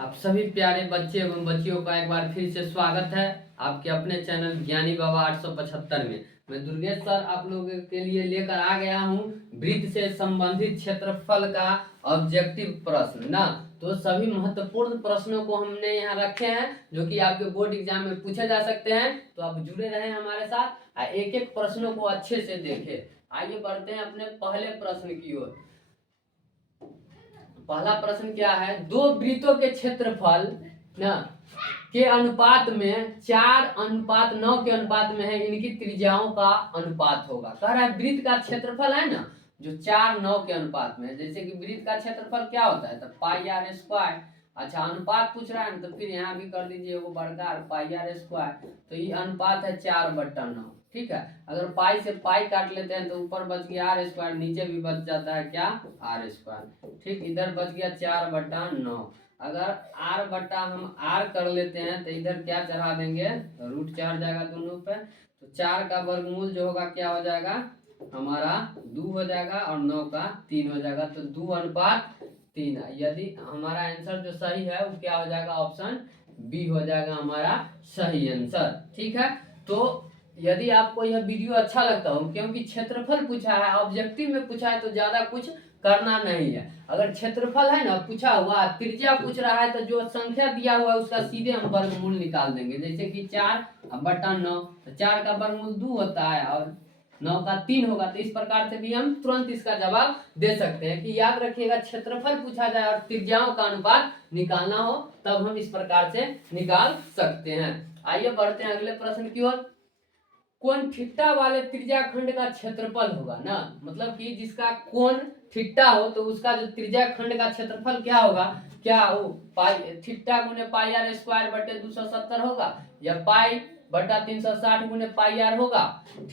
आप सभी प्यारे बच्चे एवं बच्चियों का एक बार फिर से स्वागत है आपके अपने चैनल ज्ञानी बाबा 875 में। मैं दुर्गेश सर आप लोगों के लिए लेकर आ गया हूं वृत्त से संबंधित क्षेत्रफल का ऑब्जेक्टिव प्रश्न ना। तो सभी महत्वपूर्ण प्रश्नों को हमने यहाँ रखे हैं जो कि आपके बोर्ड एग्जाम में पूछे जा सकते हैं। तो आप जुड़े रहें हमारे साथ, एक एक प्रश्नों को अच्छे से देखें। आइए बढ़ते हैं अपने पहले प्रश्न की ओर। पहला प्रश्न क्या है, दो वृत्तों के क्षेत्रफल ना के अनुपात में 4:9 के अनुपात में है, इनकी त्रिज्याओं का अनुपात होगा। कह रहा है वृत्त का क्षेत्रफल है ना जो 4:9 के अनुपात में है। जैसे कि वृत्त का क्षेत्रफल क्या होता है, तो पाई आर स्क्वायर। अच्छा, अनुपात पूछ रहा है ना, तो फिर यहाँ भी कर दीजिए वो बड़का पाई आर स्क्वायर। तो ये अनुपात है 4/9। ठीक है, अगर पाई से पाई काट लेते हैं तो ऊपर बच गया आर स्क्वायर, नीचे भी बच जाता है क्या, आर स्क्वायर। ठीक, इधर बच गया 4/9। अगर आर बटा हम आर कर लेते हैं तो इधर क्या चढ़ा देंगे, √4 जाएगा दोनों पे। तो 4 का वर्गमूल जो होगा क्या हो जाएगा हमारा 2 हो जाएगा और 9 का 3 हो जाएगा। तो 2:3। यदि हमारा आंसर जो सही है वो क्या हो जाएगा, ऑप्शन बी हो जाएगा हमारा सही आंसर। ठीक है, तो यदि आपको यह वीडियो अच्छा लगता हो, क्योंकि क्षेत्रफल पूछा है, ऑब्जेक्टिव में पूछा है, तो ज्यादा कुछ करना नहीं है। अगर क्षेत्रफल है ना पूछा हुआ, त्रिज्या पूछ रहा है, तो जो संख्या दिया हुआ है उसका सीधे हम वर्गमूल निकाल देंगे। जैसे कि 4/9, तो 4 का वर्गमूल 2 होता है और 9 का 3 होगा। तो इस प्रकार से भी हम तुरंत इसका जवाब दे सकते हैं कि याद रखिएगा क्षेत्रफल पूछा जाए और त्रिज्याओं का अनुपात निकालना हो तब हम इस प्रकार से निकाल सकते हैं। आइए बढ़ते हैं अगले प्रश्न की ओर। कोण थीटा वाले त्रिज्या खंड का क्षेत्रफल होगा ना, मतलब कि जिसका कोण थीटा हो तो उसका जो त्रिज्या खंड का क्षेत्रफल क्या होगा, क्या वो पाई थीटा गुने पाई आर स्क्वायर बटे 270 होगा, या पाई बटा 360 गुने पाई आर होगा,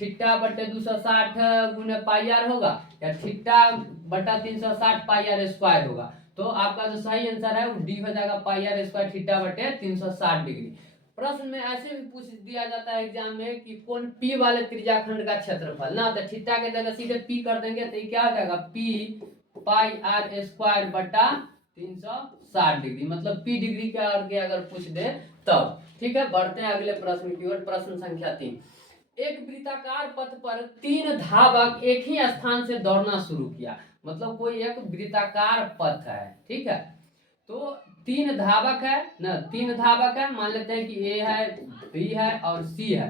थीटा बटे 260 गुने पाई आर होगा, या थीटा बटा 360 पाई आर स्क्वायर होगा। तो आपका जो सही आंसर है वो डी हो जाएगा, पाई आर स्क्वायर थीटा बटे 360 डिग्री। प्रश्न में ऐसे भी पूछ दिया जाता है एग्जाम में कि कोण पी वाले त्रिज्या खंड का क्षेत्रफल ना, तो थीटा के जगह सीधे पी कर देंगे तो ये क्या हो जाएगा, पी पाई आर स्क्वायर बटा 360 डिग्री, मतलब पी डिग्री के आगे अगर पूछ दे तब। ठीक है, बढ़ते हैं अगले प्रश्न की ओर। प्रश्न संख्या 3। एक वृत्ताकार पथ पर 3 धावक एक ही स्थान से दौड़ना शुरू किया, मतलब कोई एक वृत्ताकार पथ है। ठीक है, तो 3 धावक है ना, 3 धावक है, मान लेते हैं कि ए है, बी है और सी है।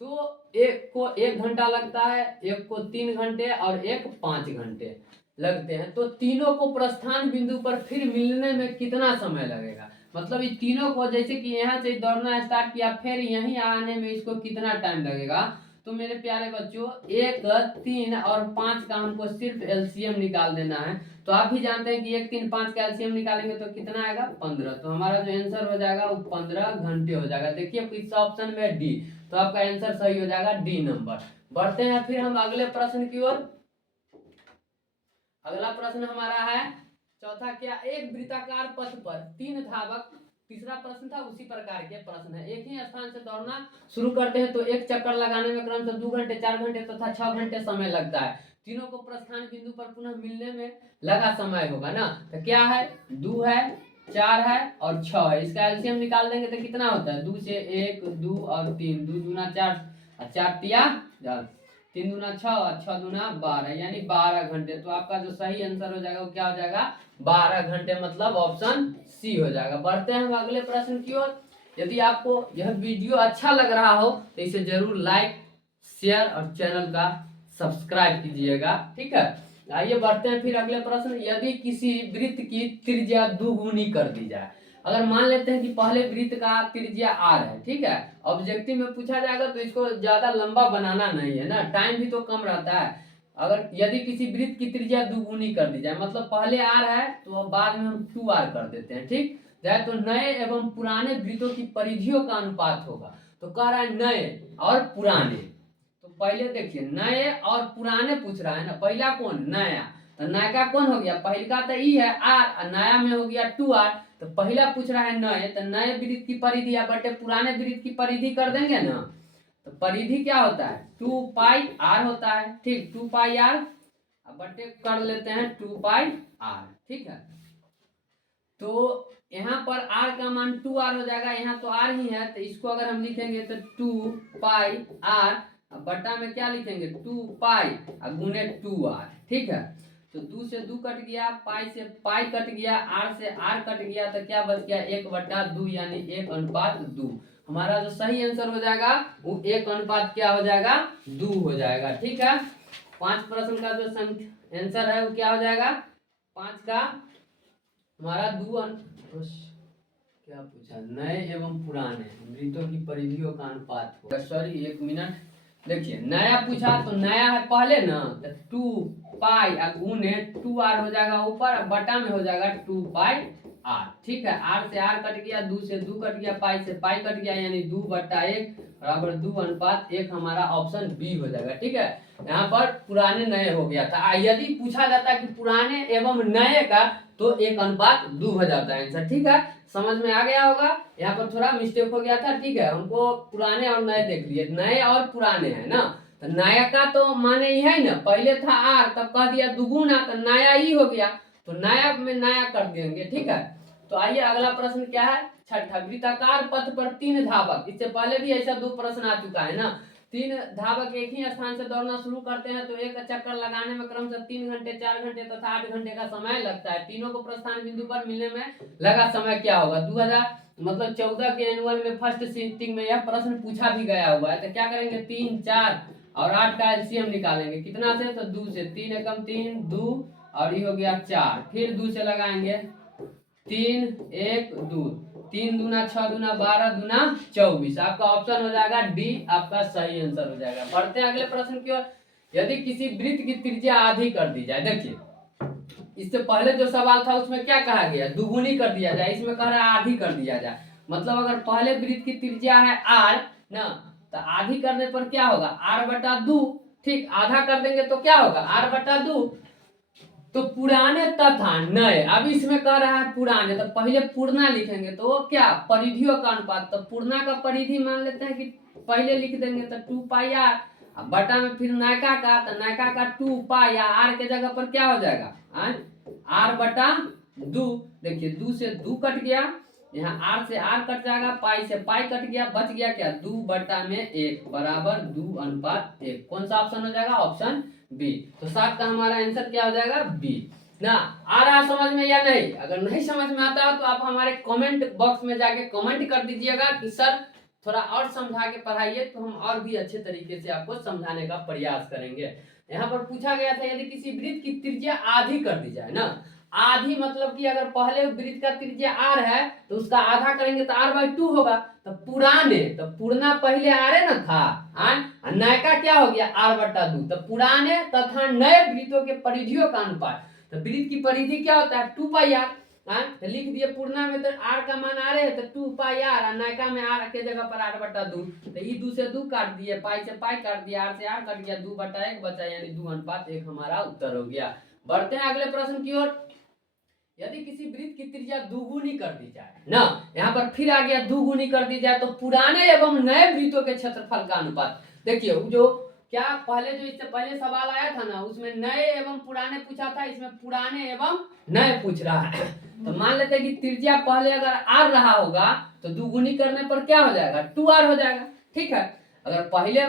तो एक को 1 घंटा लगता है, एक को 3 घंटे और एक 5 घंटे लगते हैं। तो तीनों को प्रस्थान बिंदु पर फिर मिलने में कितना समय लगेगा, मतलब ये तीनों को जैसे कि यहाँ से दौड़ना स्टार्ट किया फिर यहीं आने में इसको कितना टाइम लगेगा। तो मेरे प्यारे बच्चों 1, 3 और 5 का हमको सिर्फ एलसीएम निकाल देना है। तो आप भी जानते हैं कि 1, 3, 5 का एलसीएम निकालेंगे तो कितना आएगा, 15। तो हमारा जो आंसर हो जाएगा वो 15 घंटे हो जाएगा। देखिए इस ऑप्शन में डी, तो आपका आंसर सही हो जाएगा डी नंबर। बढ़ते हैं फिर हम अगले प्रश्न की ओर। अगला प्रश्न हमारा है चौथा, क्या एक वृत्ताकार पथ पर 3 धावक, तीसरा प्रश्न था उसी प्रकार के प्रश्न है, एक ही स्थान से दौड़ना शुरू करते हैं तो एक चक्कर लगाने में क्रमशः 2 घंटे, 4 घंटे तथा 6 घंटे समय लगता है। तीनों को प्रस्थान बिंदु पर पुनः मिलने में लगा समय होगा ना। तो क्या है, 2 है, 4 है और 6 है। इसका एलसीएम निकाल देंगे तो कितना होता है, 2 से 1, 2 और 3, 2 दूना 4, 4 तिया 3 दूना 6 और 6 दूना 12, यानी 12 घंटे। तो आपका जो सही आंसर हो जाएगा वो क्या हो जाएगा, 12 घंटे, मतलब ऑप्शन सी हो जाएगा। बढ़ते हैं हम अगले प्रश्न की ओर। यदि आपको यह वीडियो अच्छा लग रहा हो तो इसे जरूर लाइक, शेयर और चैनल का सब्सक्राइब कीजिएगा। ठीक है, आइए बढ़ते हैं फिर अगले प्रश्न। यदि किसी वृत्त की त्रिज्या दुगुनी कर दी जाए, अगर मान लेते हैं कि पहले वृत्त का त्रिज्या आर है, ठीक है, ऑब्जेक्टिव में पूछा जाएगा तो इसको ज्यादा लंबा बनाना नहीं है ना, टाइम भी तो कम रहता है। अगर यदि किसी वृत्त की त्रिज्या दुगुनी कर दी जाए, मतलब पहले आर है तो बाद में हम 2r कर देते हैं। ठीक जाए, तो नए एवं पुराने वृत्तों की परिधियों का अनुपात होगा। तो कह रहा है नए और पुराने, तो पहले देखिए नए और पुराने पूछ रहा है ना, पहला कौन, नया, तो नया कौन हो गया, पहला तो ई है आर और नया में हो गया 2r। तो पहला पूछ रहा है नए, तो नए वृत्त की परिधि या बटे पुराने वृत्त की परिधि कर देंगे ना। तो परिधि क्या होता है, 2 पाई आर होता है। ठीक, 2 पाई आर बटे कर लेते हैं 2 पाई आर। ठीक है, तो यहाँ पर r का मान 2r हो जाएगा, यहाँ तो r ही है, तो इसको अगर हम लिखेंगे तो 2 पाई r, बटा में क्या लिखेंगे 2 पाई गुने 2r। ठीक है, तो 2 से 2 कट गया, पाई से पाई कट गया, r से r कट गया, तो क्या बच गया 1/2 यानी 1:2। हमारा जो सही आंसर हो जाएगा वो 1 क्या हो जाएगा 2 हो जाएगा। ठीक है, 5 प्रश्न का जो आंसर है वो क्या हो जाएगा 5 का हमारा क्या पूछा, नए एवं पुराने मृतों की परिधियों का अनुपात होगा। सॉरी 1 मिनट, देखिए नया पूछा तो नया है पहले ना, तो 2 पाई गुने 2r हो जाएगा ऊपर, बटा में हो जाएगा 2 पाई r। ठीक है, r से r कट गया, 2 से 2 कट गया, पाई से पाई कट गया, यानी 2/1 बराबर 2:1 हमारा ऑप्शन बी हो जाएगा। ठीक है, यहाँ पर पुराने नए हो गया था। यदि पूछा जाता है कि पुराने एवं नए का, तो 1:2 हो जाता है आंसर। ठीक है, समझ में आ गया होगा, यहाँ पर थोड़ा मिस्टेक हो गया था। ठीक है, हमको पुराने और नए देख लिए, नए और पुराने हैं ना, तो नया का तो माने ही है ना, पहले था आर तब कह दिया दुगुना, तो नया ही हो गया, तो नया में नया कर देंगे। ठीक है, तो आइए अगला प्रश्न क्या है, छठा, वृत्ताकार पथ पर 3 धावक, इससे पहले भी ऐसा 2 प्रश्न आ चुका है ना, 3 धावक एक ही स्थान से दौड़ना शुरू करते हैं तो एक चक्कर लगाने में क्रमशः 3 घंटे, 4 घंटे तथा 8 घंटे का समय लगता है। तीनों को प्रस्थान बिंदु पर मिलने में लगा समय क्या होगा। 2014 के एनुअल में फर्स्ट सिटिंग में यह प्रश्न पूछा भी गया हुआ है। तो क्या करेंगे 3, 4 और 8 का एलसीएम निकालेंगे, कितना से, तो 2 से, 3 एकम 3, 2 और ये हो गया 4, फिर 2 से लगाएंगे 3, 1, 2, 3 दूना 6 दूना 12 दूना 24। आपका ऑप्शन हो जाएगा डी, आपका सही आंसर हो जाएगा। बढ़ते हैं अगले प्रश्न की ओर। यदि किसी वृत्त की त्रिज्या आधी कर दी जाए, देखिए इससे पहले जो सवाल था उसमें क्या कहा गया, दुगुनी कर दिया जाए, इसमें कह रहा है आधी कर दिया जाए। मतलब अगर पहले वृत्त की त्रिज्या है r ना, तो आधी करने पर क्या होगा r/2। ठीक, आधा कर देंगे तो क्या होगा r/2। तो पुराने तथा नए, अब इसमें कह रहा है पुराने, तो पहले पूर्णा लिखेंगे तो वो क्या परिधियों का अनुपात, तो पूर्णा का परिधि मान लेते हैं कि पहले लिख देंगे तो 2 पाई r, बटा में फिर नायका का, तो नायका का 2 पाई r के जगह पर क्या हो जाएगा r/2। देखिए 2 से 2 कट गया, यहाँ r से r कट जाएगा, पाई से पाई कट गया, बच गया क्या 2/1 बराबर 2:1। कौन सा ऑप्शन हो जाएगा, ऑप्शन बी। तो 7 का हमारा आंसर क्या हो जाएगा बी ना। आ रहा समझ में या नहीं, अगर नहीं समझ में आता हो तो आप हमारे कमेंट बॉक्स में जाके कमेंट कर दीजिएगा कि सर थोड़ा और समझा के पढ़ाइए, तो हम और भी अच्छे तरीके से आपको समझाने का प्रयास करेंगे। यहाँ पर पूछा गया था यदि किसी वृत्त की त्रिज्या आधी कर दी जाए ना, आधी मतलब कि अगर पहले वृत्त का त्रिज्या r है तो उसका आधा करेंगे तो r/2 होगा। तो पुराने, तो पुराना पहले r ना था, नए का क्या हो गया r/2। तो पुराने तथा नए वृत्तों के परिधियों का अनुपात, तो वृत्त की परिधि क्या होता है 2 पाई r। तो लिख दिए पूर्णा में तो r का मान r है, तो 2 पाई r, नयका में r के जगह पर r/2। तो ये 2 से 2 काट दिए, पाई से पाई काट दिया, r से r कट गया, 2/1 बचा, यानी 2:1 हमारा उत्तर हो गया। बढ़ते हैं अगले प्रश्न की ओर। यदि किसी वृत्त की त्रिज्या दुगुनी कर दी जाए ना, यहाँ पर फिर आ गया दुगुनी कर दी जाए, तो पुराने एवं नए वृत्तों के क्षेत्रफल का अनुपात। देखिए जो क्या पहले जो इससे पहले सवाल आया था ना, उसमें नए एवं पुराने पूछा था, इसमें पुराने एवं नए पूछ रहा है। तो मान लेते हैं कि त्रिज्या पहले अगर r रहा होगा तो दुगुनी करने पर क्या हो जाएगा 2r हो जाएगा। ठीक है, अगर पहले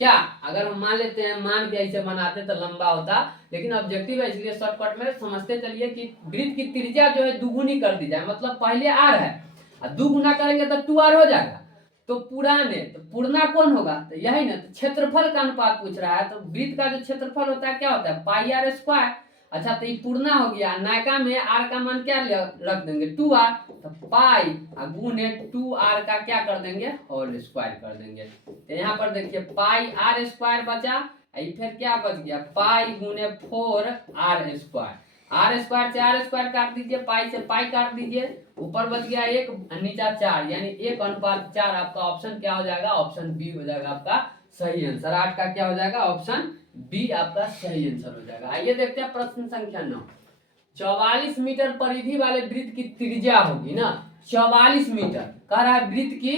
क्या, अगर हम मान लेते हैं, मान के ऐसे बनाते तो लंबा होता, लेकिन ऑब्जेक्टिव है इसलिए शॉर्टकट में समझते चलिए कि वृत्त की त्रिज्या जो है दुगुनी कर दी जाए, मतलब पहले r है और 2 गुना करेंगे तो 2r हो जाएगा। तो पुराने, तो पुरना कौन होगा, तो यही ना, तो क्षेत्रफल का अनुपात पूछ रहा है, तो वृत्त का जो क्षेत्रफल होता है क्या होता है पाई r स्क्वायर। अच्छा, तो ये पूर्णा हो गया, नायका में r का मान क्या रख देंगे 2r, तो पाई गुने 2r का क्या कर देंगे होल स्क्वायर कर देंगे। तो यहाँ पर देखिए पाई r स्क्वायर बचा, फिर क्या बच गया पाई गुने 4r स्क्वायर, r स्क्वायर से r स्क्वायर काट दीजिए, पाई से पाई काट दीजिए, ऊपर बच गया 1 नीचा 4, यानी 1:4। आपका ऑप्शन क्या हो जाएगा, ऑप्शन बी हो जाएगा आपका सही आंसर। 8 का क्या हो जाएगा, ऑप्शन बी आपका सही आंसर हो जाएगा। आइए देखते हैं प्रश्न संख्या 9। 44 मीटर परिधि वाले वृत्त की त्रिज्या होगी ना, 44 मीटर कह रहा है वृत्त की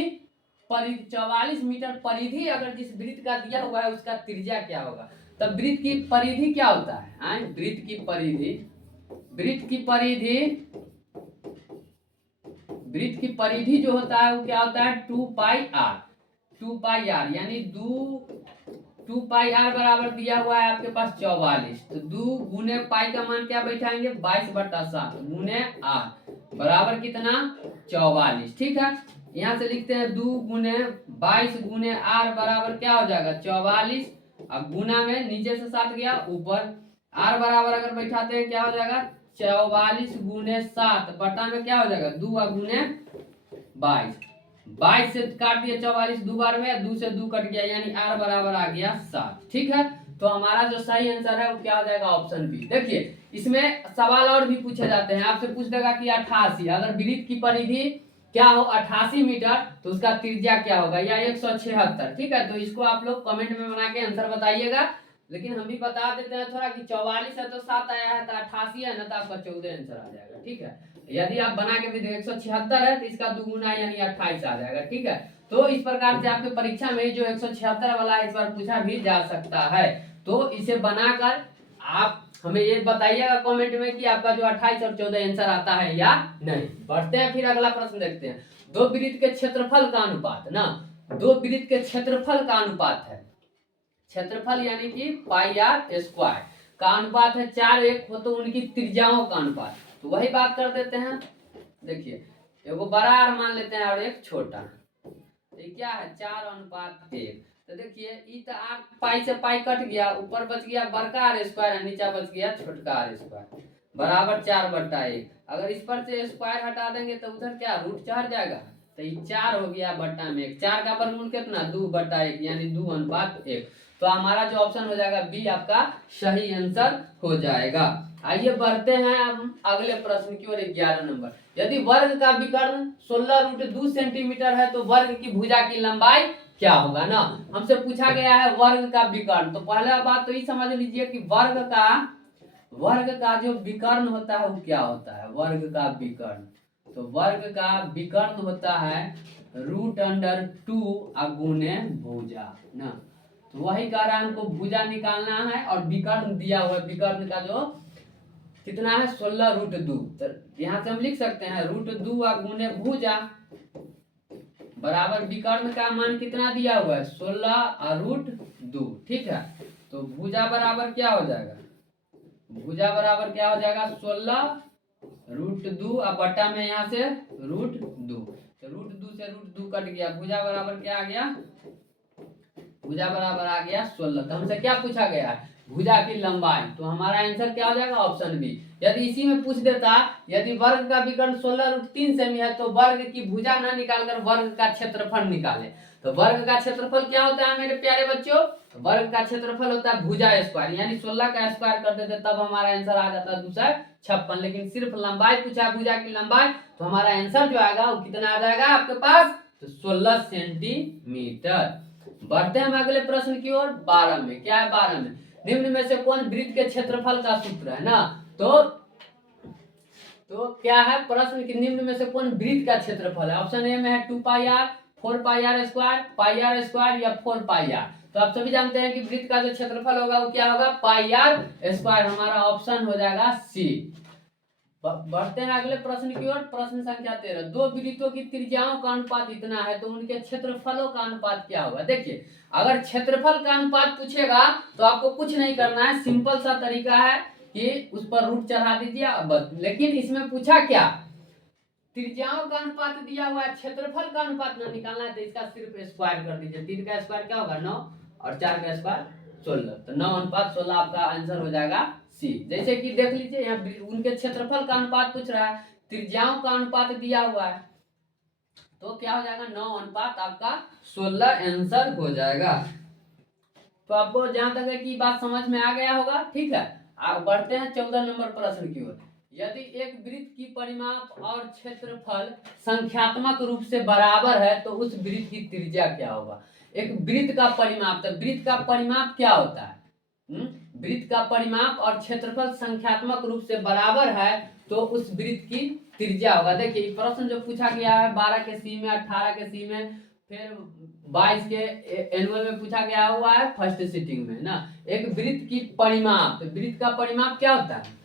परिधि, 44 मीटर परिधि अगर जिस वृत्त का दिया हुआ है उसका त्रिज्या क्या होगा। तब वृत्त की परिधि क्या होता है, वृत्त की परिधि, वृत्त की परिधि वृत्त की परिधि जो होता है वो क्या होता है 2 पाई आर, 2 पाई आर यानी 2 पाई आर बराबर दिया हुआ है आपके पास 44, तो 2 गुने पाई का मान क्या बैठाएंगे 22/7 गुने आर बराबर कितना 44। ठीक है, यहाँ से लिखते हैं 2 गुने 22 गुने आर बराबर क्या हो जाएगा 44। अब गुना में नीचे से 7 गया ऊपर, आर बराबर अगर बैठाते हैं क्या हो जाएगा 44 गुने 7 बटा में क्या हो जाएगा 2 गुने 22, 22 से काट दिया 44 दो बार में, 2 से 2 कट गया यानी आर बराबर आ गया 7। ठीक है, तो हमारा जो सही आंसर है वो क्या हो जाएगा ऑप्शन बी। देखिए इसमें सवाल और भी पूछे जाते हैं, आपसे पूछ देगा कि 88 अगर वृत्त की परिधि क्या हो 88 मीटर तो उसका त्रिज्या क्या होगा या 176। ठीक है, तो इसको आप लोग कमेंट में बना के आंसर बताइएगा, लेकिन हम भी बता देते हैं थोड़ा कि 44 है तो 7 आया है तो 88 है ना तो आपका 14 आंसर आ जाएगा। ठीक है, यदि आप बना के भी 176 है तो इसका दुगुना यानी 28 आ जाएगा। ठीक है, तो इस प्रकार से आपके परीक्षा में जो 176 वाला है इस बार पूछा भी जा सकता है, तो इसे बनाकर आप हमें ये बताइएगा कमेंट में कि आपका जो 28 और 14 आंसर आता है या नहीं। बढ़ते हैं फिर अगला प्रश्न देखते हैं। दो वृत्त के क्षेत्रफल का अनुपात ना, दो वृत्त के क्षेत्रफल का अनुपात है, क्षेत्रफल यानी कि पाई आर स्क्वायर का अनुपात है 4:1 हो तो उनकी त्रिज्याओं का अनुपात, तो वही बात कर देते हैं। देखिए एगो बड़ा आर मान लेते हैं और एक छोटा, ये क्या है 4:1। तो देखिए ई तो आर पाई से पाई कट गया, ऊपर बच गया बड़का आर स्क्वायर, नीचे बच गया छोटका आर स्क्वायर बराबर 4/1। अगर इस पर से स्क्वायर हटा देंगे तो उधर क्या रूट चढ़ जाएगा, तो ये 4 हो गया बट्टा में 1, 4 का वर्गमूल कितना 2/1 यानी 2:1। तो हमारा जो ऑप्शन हो जाएगा बी आपका सही आंसर हो जाएगा। आइए बढ़ते हैं हम अगले प्रश्न की ओर 11 नंबर। यदि वर्ग का विकर्ण 16√2 सेंटीमीटर है तो वर्ग की भुजा की लंबाई क्या होगा ना, हमसे पूछा गया है वर्ग का विकर्ण। तो पहला बात तो ये समझ लीजिए कि वर्ग का जो विकर्ण होता है वो क्या होता है, वर्ग का विकर्ण, तो वर्ग का विकर्ण होता है √2 गुने भुजा ना, तो वही कह रहा है हमको भुजा निकालना है और विकर्ण दिया हुआ है, विकर्ण का जो कितना है 16√2, तो यहाँ से हम लिख सकते हैं √2 गुने भुजा बराबर विकर्ण का मान कितना दिया हुआ है 16√2। ठीक है, तो भुजा बराबर क्या हो जाएगा, भुजा बराबर क्या हो जाएगा 16√2 अब बट्टा में यहाँ से √2, तो √2 से √2 कट गया, भुजा बराबर क्या आ गया, भुजा बराबर आ गया 16। तो हमसे क्या पूछा गया है भुजा की लंबाई, तो हमारा आंसर क्या हो जाएगा ऑप्शन बी। यदि इसी में पूछ देता यदि वर्ग का विकर्ण 16√3 सेमी है तो वर्ग की भुजा ना निकालकर वर्ग का क्षेत्रफल निकाले, तो वर्ग का क्षेत्रफल क्या होता है मेरे प्यारे बच्चों, तो वर्ग का क्षेत्रफल होता है भुजा स्क्वायर, यानी 16 का स्क्वायर कर देते तब हमारा आंसर आ जाता है 256, लेकिन सिर्फ लंबाई पूछा है भुजा की लंबाई, तो हमारा आंसर जो आएगा वो कितना आ जाएगा आपके पास, तो 16 सेंटीमीटर। बढ़ते हैं हम अगले प्रश्न की ओर 12 में। क्या है 12 में, निम्न में से कौन वृत्त के क्षेत्रफल का सूत्र है ना, तो क्या है प्रश्न की निम्न में से कौन वृत्त का क्षेत्रफल है। ऑप्शन ए में है 2 pi r, 4 pi r square, pi r square या 4 पाई आर। तो आप सभी जानते हैं कि वृत्त का जो क्षेत्रफल होगा वो क्या होगा पाई आर स्क्वायर, हमारा ऑप्शन हो जाएगा सी। बढ़ते हैं अगले प्रश्न की ओर, प्रश्न संख्या 13। दो वृत्तों की त्रिज्याओं का अनुपात इतना है तो उनके क्षेत्रफलों का अनुपात क्या होगा। देखिए अगर क्षेत्रफल का अनुपात पूछेगा तो आपको कुछ नहीं करना है, सिंपल सा तरीका है कि उस पर रूट चढ़ा दीजिए बस। लेकिन इसमें पूछा क्या त्रिज्याओं का अनुपात दिया हुआ है, क्षेत्रफल का अनुपात ना निकालना है तो इसका सिर्फ स्क्वायर कर दीजिए। 3 का स्क्वायर क्या होगा 9 और 4 का स्क्वायर 16, तो 9:16 आपका आंसर हो जाएगा सी। जैसे कि देख लीजिए यहाँ उनके क्षेत्रफल का अनुपात पूछ रहा है, त्रिज्याओं का अनुपात दिया हुआ है, तो क्या हो जाएगा 9 आपका 16 आंसर हो जाएगा। तो आपको जहां तक है कि बात समझ में आ गया होगा। ठीक है, आप बढ़ते हैं 14 नंबर प्रश्न की ओर। यदि एक वृत्त की परिमाप और क्षेत्रफल संख्यात्मक रूप से बराबर है तो उस वृत्त की त्रिज्या क्या होगा। एक वृत्त का परिमाप, तो वृत्त का परिमाप क्या होता है, वृत्त का परिमाप और क्षेत्रफल संख्यात्मक रूप से बराबर है तो उस वृत्त की त्रिज्या होगा। देखिए प्रश्न जो पूछा गया है 12 के सी में, 18 के सी में, फिर 22 के एनुअल में पूछा गया हुआ है फर्स्ट सिटिंग में ना। एक वृत्त की परिमाप, तो वृत्त का परिमाप क्या होता है